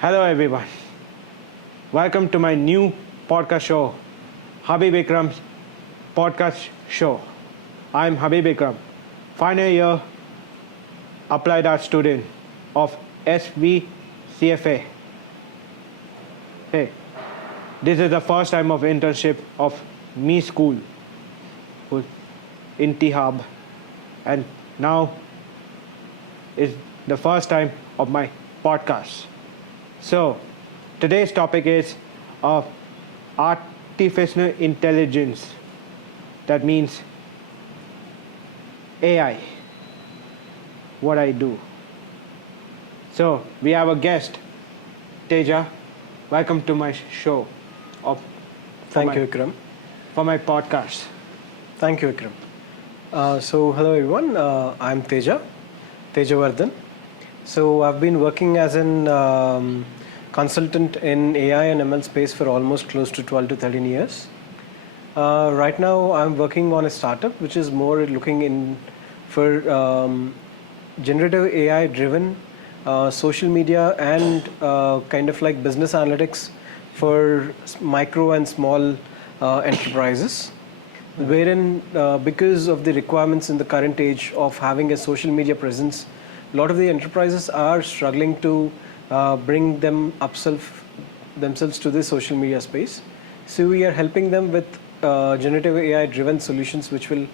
Hello everyone. Welcome to my new podcast show, Habeeb Ikram's podcast show. I'm Habeeb Ikram, final year applied art student of SVCFA. Hey, this is the first time of internship of me school in Tihab, and now is the first time of my podcast. So, today's topic is artificial intelligence. That means AI. What I do. So, we have a guest, Teja. Welcome to my show. Thank you, Ikram. For my podcast. Thank you, Ikram. Hello everyone. I'm Teja Vardhan. So, I've been working as an consultant in AI and ML space for almost close to 12 to 13 years. Right now, I'm working on a startup which is more looking in for generative AI driven social media and kind of like business analytics for micro and small enterprises. Wherein, because of the requirements in the current age of having a social media presence, a lot of the enterprises are struggling to bring themselves to the social media space. So we are helping them with generative AI driven solutions which will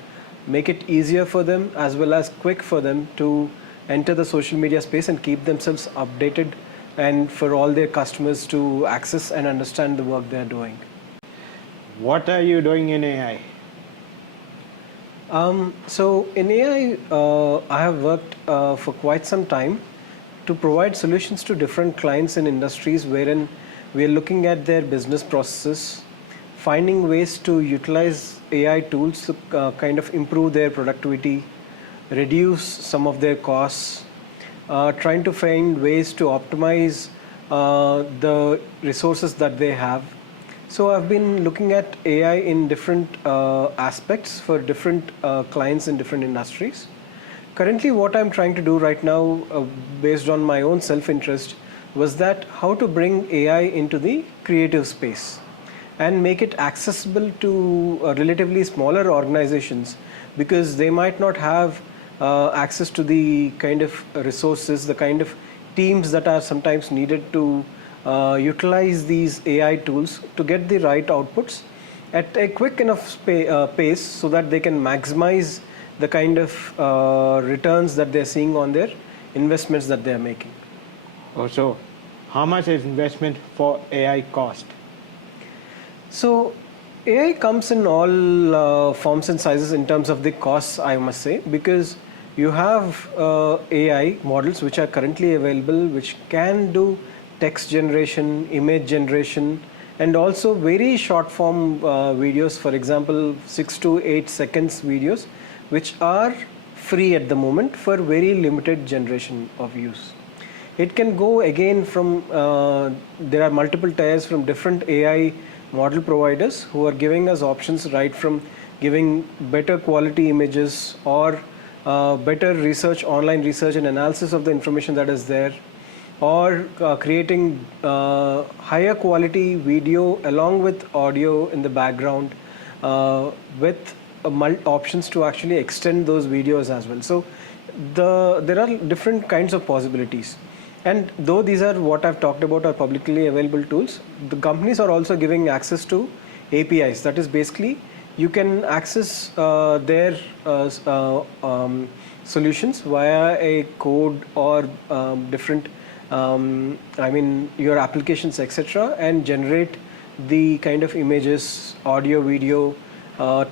make it easier for them as well as quick for them to enter the social media space and keep themselves updated and for all their customers to access and understand the work they are doing. What are you doing in AI? So in AI, I have worked for quite some time to provide solutions to different clients in industries wherein we are looking at their business processes, finding ways to utilize AI tools to kind of improve their productivity, reduce some of their costs, trying to find ways to optimize the resources that they have. So I've been looking at AI in different aspects for different clients in different industries. Currently, what I'm trying to do right now, based on my own self-interest, was that how to bring AI into the creative space and make it accessible to relatively smaller organizations because they might not have access to the kind of resources, the kind of teams that are sometimes needed to utilize these AI tools to get the right outputs at a quick enough pace so that they can maximize the kind of returns that they're seeing on their investments that they're making. So, how much is investment for AI cost? So, AI comes in all forms and sizes in terms of the costs, I must say, because you have AI models which are currently available, which can do text generation, image generation, and also very short form videos, for example, 6 to 8 seconds videos, which are free at the moment for very limited generation of use. It can go again from, there are multiple tiers from different AI model providers who are giving us options right from giving better quality images or better research, online research and analysis of the information that is there, or creating higher quality video along with audio in the background with options to actually extend those videos as well. So there are different kinds of possibilities. And though these are what I've talked about are publicly available tools, the companies are also giving access to APIs. That is basically you can access their solutions via a code or different your applications, etc., and generate the kind of images, audio, video,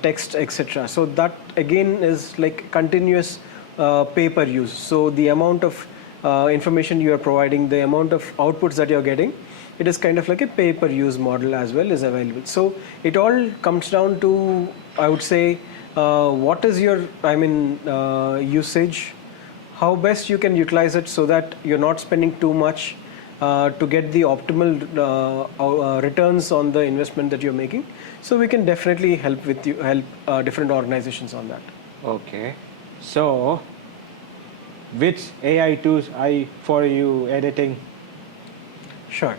text, etc. So that again is like continuous pay per use. So the amount of information you are providing, the amount of outputs that you're getting, it is kind of like a pay per use model as well is available. So it all comes down to, I would say, what is your usage, how best you can utilize it so that you're not spending too much to get the optimal returns on the investment that you're making. So we can definitely help different organizations on that. Okay. So, which AI tools are for you editing? Sure.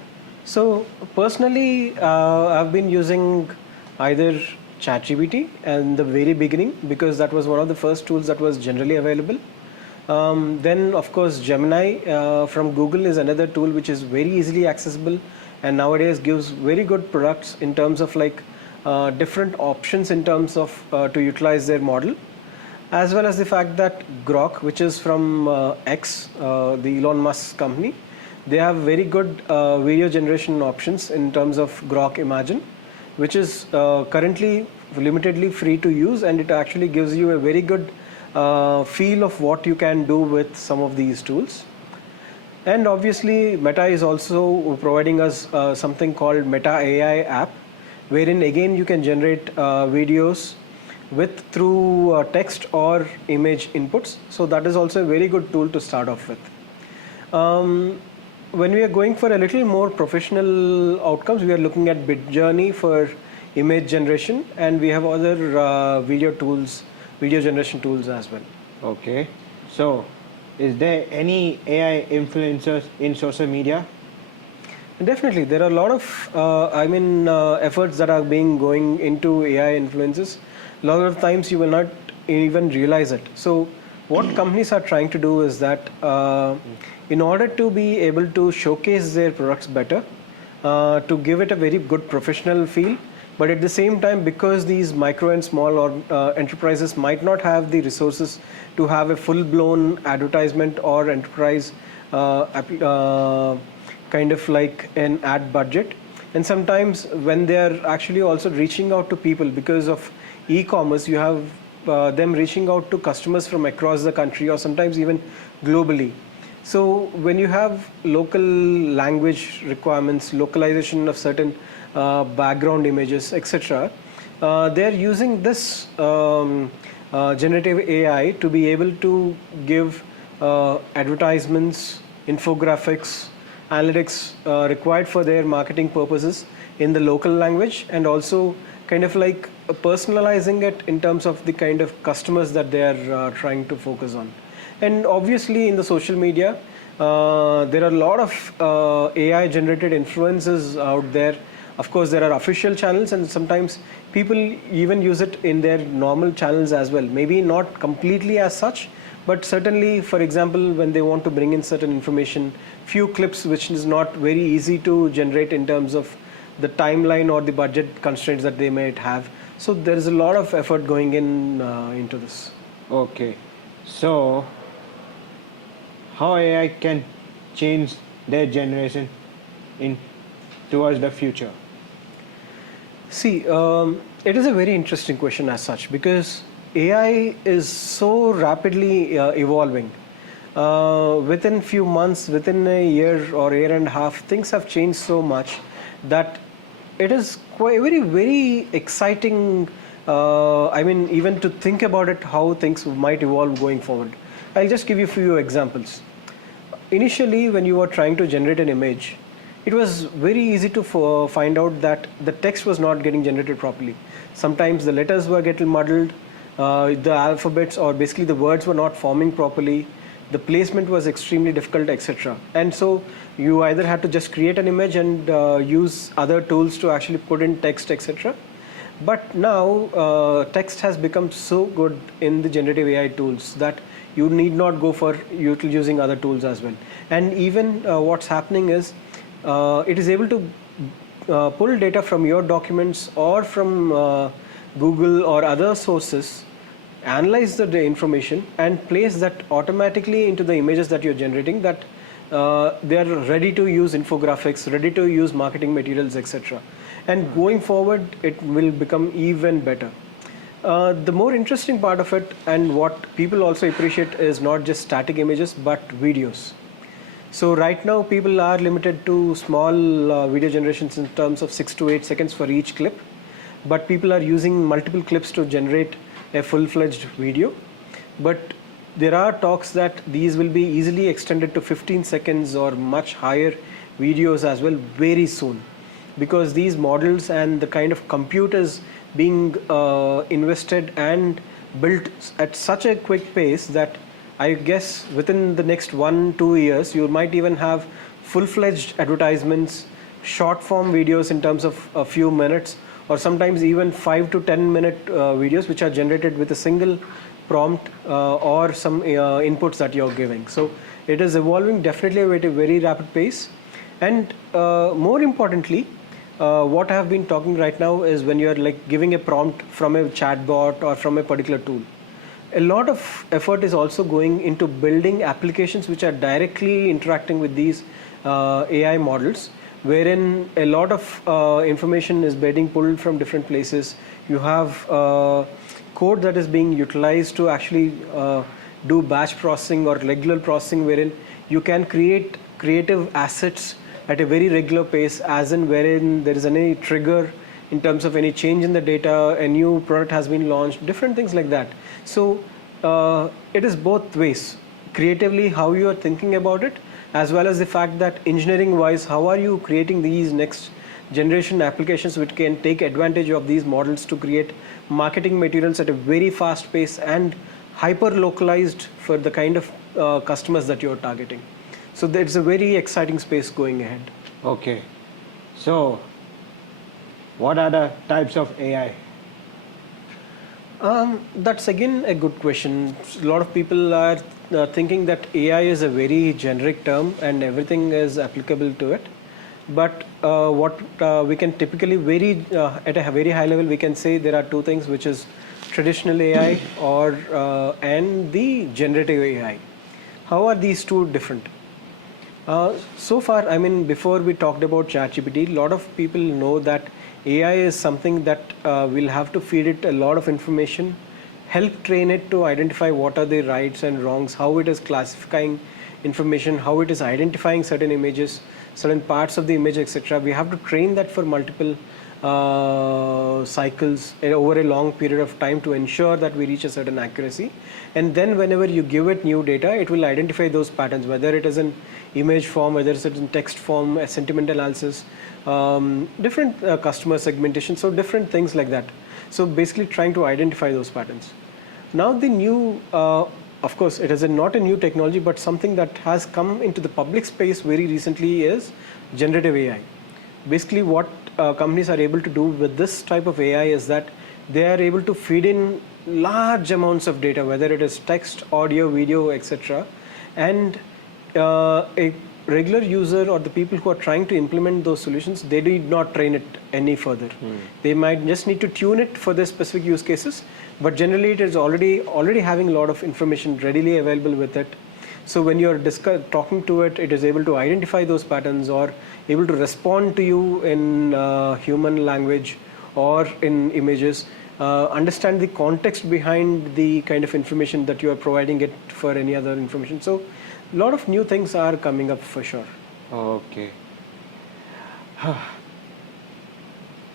So personally, I've been using either ChatGPT in the very beginning because that was one of the first tools that was generally available. Then, of course, Gemini from Google is another tool which is very easily accessible and nowadays gives very good products in terms of like different options in terms of to utilize their model, as well as the fact that Grok, which is from X, the Elon Musk company, they have very good video generation options in terms of Grok Imagine, which is currently limitedly free to use, and it actually gives you a very good feel of what you can do with some of these tools. And obviously, Meta is also providing us something called Meta AI app, wherein again you can generate videos with through text or image inputs. So that is also a very good tool to start off with. When we are going for a little more professional outcomes, we are looking at Midjourney for image generation, and we have other video generation tools as well. Okay. So, is there any AI influencers in social media? Definitely, there are a lot of efforts that are being going into AI influences. A lot of times you will not even realize it. So what companies are trying to do is that in order to be able to showcase their products better, to give it a very good professional feel, but at the same time, because these micro and small or enterprises might not have the resources to have a full-blown advertisement or enterprise kind of like an ad budget. And sometimes when they are actually also reaching out to people because of e-commerce, you have them reaching out to customers from across the country or sometimes even globally. So when you have local language requirements, localization of certain background images, etc., they're using this generative AI to be able to give advertisements, infographics, analytics required for their marketing purposes in the local language, and also kind of like personalizing it in terms of the kind of customers that they are trying to focus on. And obviously in the social media, there are a lot of AI generated influences out there. Of course, there are official channels, and sometimes people even use it in their normal channels as well. Maybe not completely as such, but certainly, for example, when they want to bring in certain information, few clips which is not very easy to generate in terms of the timeline or the budget constraints that they might have. So there is a lot of effort going in into this. Okay. So, how AI can change their generation in towards the future? See, it is a very interesting question as such, because AI is so rapidly evolving. Within few months, within a year or year and a half, things have changed so much that it is quite very, very exciting. Even to think about it, how things might evolve going forward. I'll just give you a few examples. Initially, when you were trying to generate an image, it was very easy to find out that the text was not getting generated properly. Sometimes the letters were getting muddled, the alphabets or basically the words were not forming properly, the placement was extremely difficult, etc. And so you either had to just create an image and use other tools to actually put in text, etc. But now text has become so good in the generative AI tools that you need not go for using other tools as well. And even what's happening is it is able to pull data from your documents or from Google or other sources, analyze the information and place that automatically into the images that you're generating, that they are ready to use infographics, ready to use marketing materials, etc. And going forward, it will become even better. The more interesting part of it, and what people also appreciate, is not just static images but videos. So right now people are limited to small video generations in terms of 6 to 8 seconds for each clip, but people are using multiple clips to generate a full-fledged video. But there are talks that these will be easily extended to 15 seconds or much higher videos as well very soon, because these models and the kind of computers being invested and built at such a quick pace that I guess within the next 1-2 years you might even have full-fledged advertisements, short-form videos in terms of a few minutes, or sometimes even 5 to 10-minute videos which are generated with a single prompt or some inputs that you're giving. So it is evolving definitely at a very rapid pace. And more importantly, what I have been talking right now is when you're like giving a prompt from a chatbot or from a particular tool. A lot of effort is also going into building applications which are directly interacting with these AI models, wherein a lot of information is being pulled from different places. You have code that is being utilized to actually do batch processing or regular processing, wherein you can create creative assets at a very regular pace, as in wherein there is any trigger in terms of any change in the data, a new product has been launched, different things like that. So it is both ways, creatively how you are thinking about it, as well as the fact that engineering wise, how are you creating these next generation applications which can take advantage of these models to create marketing materials at a very fast pace and hyper localized for the kind of customers that you're targeting. So there's a very exciting space going ahead. Okay. So, what are the types of AI? That's again a good question. A lot of people are thinking that AI is a very generic term and everything is applicable to it. But what we can typically at a very high level, we can say there are two things, which is traditional AI or and the generative AI. How are these two different? So far, I mean, before we talked about ChatGPT, a lot of people know that AI is something that will have to feed it a lot of information, help train it to identify what are the rights and wrongs, how it is classifying information, how it is identifying certain images, certain parts of the image, etc. We have to train that for multiple cycles over a long period of time to ensure that we reach a certain accuracy. And then whenever you give it new data, it will identify those patterns, whether it is in image form, whether it's in text form, a sentiment analysis, different customer segmentation, so different things like that. So basically trying to identify those patterns. Now the new, of course, it is not a new technology, but something that has come into the public space very recently is generative AI. Basically what companies are able to do with this type of AI is that they are able to feed in large amounts of data, whether it is text, audio, video, etc. And a regular user or the people who are trying to implement those solutions, they did not train it any further. They might just need to tune it for their specific use cases, but generally it is already having a lot of information readily available with it. So when you're talking to it, it is able to identify those patterns or able to respond to you in human language or in images, understand the context behind the kind of information that you are providing it for any other information. So a lot of new things are coming up for sure. Okay.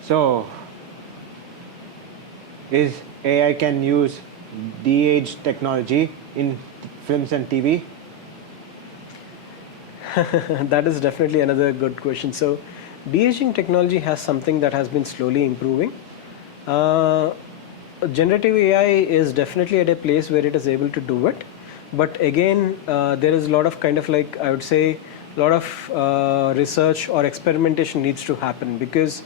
So, is AI can use de-age technology in films and TV? That is definitely another good question. So, de-aging technology has something that has been slowly improving. Generative AI is definitely at a place where it is able to do it. But again, there is a lot of kind of like, I would say, a lot of research or experimentation needs to happen because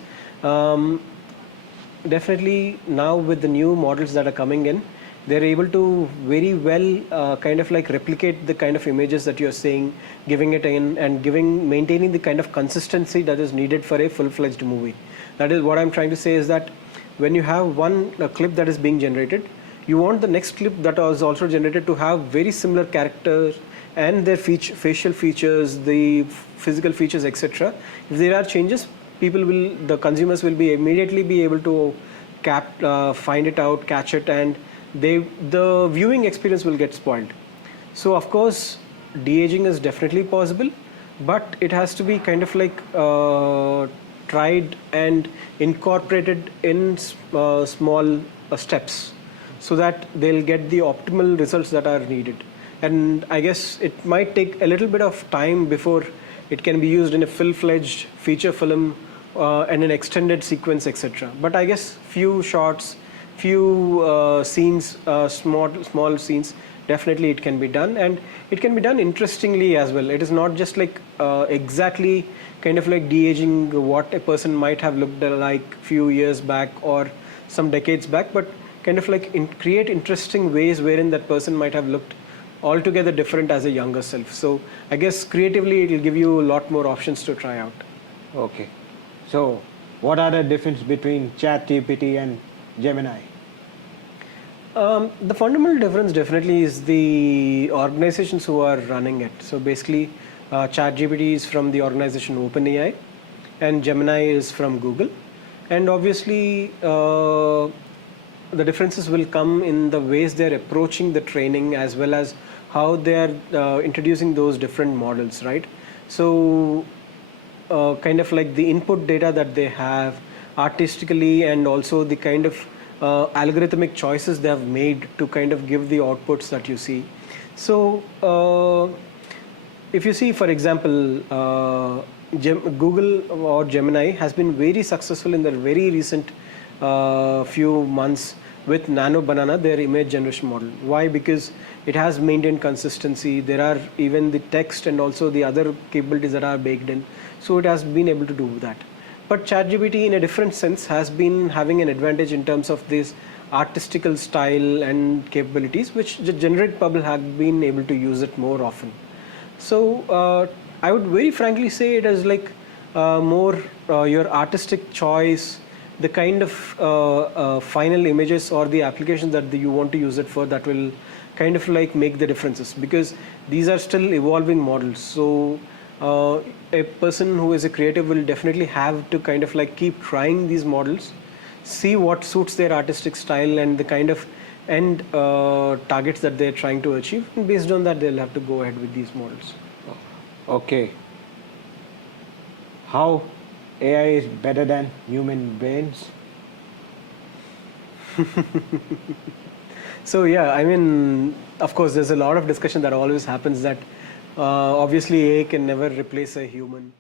definitely now with the new models that are coming in, they're able to very well kind of like replicate the kind of images that you're seeing, giving it in and maintaining the kind of consistency that is needed for a full-fledged movie. That is what I'm trying to say is that when you have one clip that is being generated, you want the next clip that was also generated to have very similar characters and their facial features, the physical features, etc. If there are changes, the consumers will be immediately be able to find it out, catch it, and the viewing experience will get spoiled. So of course, de-aging is definitely possible, but it has to be kind of like tried and incorporated in small steps, so that they'll get the optimal results that are needed. And I guess it might take a little bit of time before it can be used in a full-fledged feature film and an extended sequence, etc. But I guess few shots, few scenes, small scenes definitely it can be done, and it can be done interestingly as well. It is not just like exactly kind of like de-aging what a person might have looked like few years back or some decades back, but kind of like create interesting ways wherein that person might have looked altogether different as a younger self. So I guess creatively it will give you a lot more options to try out. Okay. So, what are the difference between ChatGPT and Gemini? The fundamental difference definitely is the organizations who are running it. So basically, ChatGPT is from the organization OpenAI, and Gemini is from Google. And obviously, the differences will come in the ways they're approaching the training as well as how they're introducing those different models, right? So kind of like the input data that they have artistically, and also the kind of algorithmic choices they have made to kind of give the outputs that you see. So if you see, for example, Google or Gemini has been very successful in their very recent few months with Nano Banana, their image generation model. Why? Because it has maintained consistency. There are even the text and also the other capabilities that are baked in. So it has been able to do that. But ChatGPT, in a different sense, has been having an advantage in terms of this artistical style and capabilities, which the general public have been able to use it more often. So I would very frankly say it is like more your artistic choice, the kind of final images or the applications that you want to use it for, that will kind of like make the differences, because these are still evolving models. So a person who is a creative will definitely have to kind of like keep trying these models, see what suits their artistic style and the kind of end targets that they're trying to achieve, and based on that they'll have to go ahead with these models. Okay. How AI is better than human brains? So yeah, I mean, of course, there's a lot of discussion that always happens that obviously AI can never replace a human.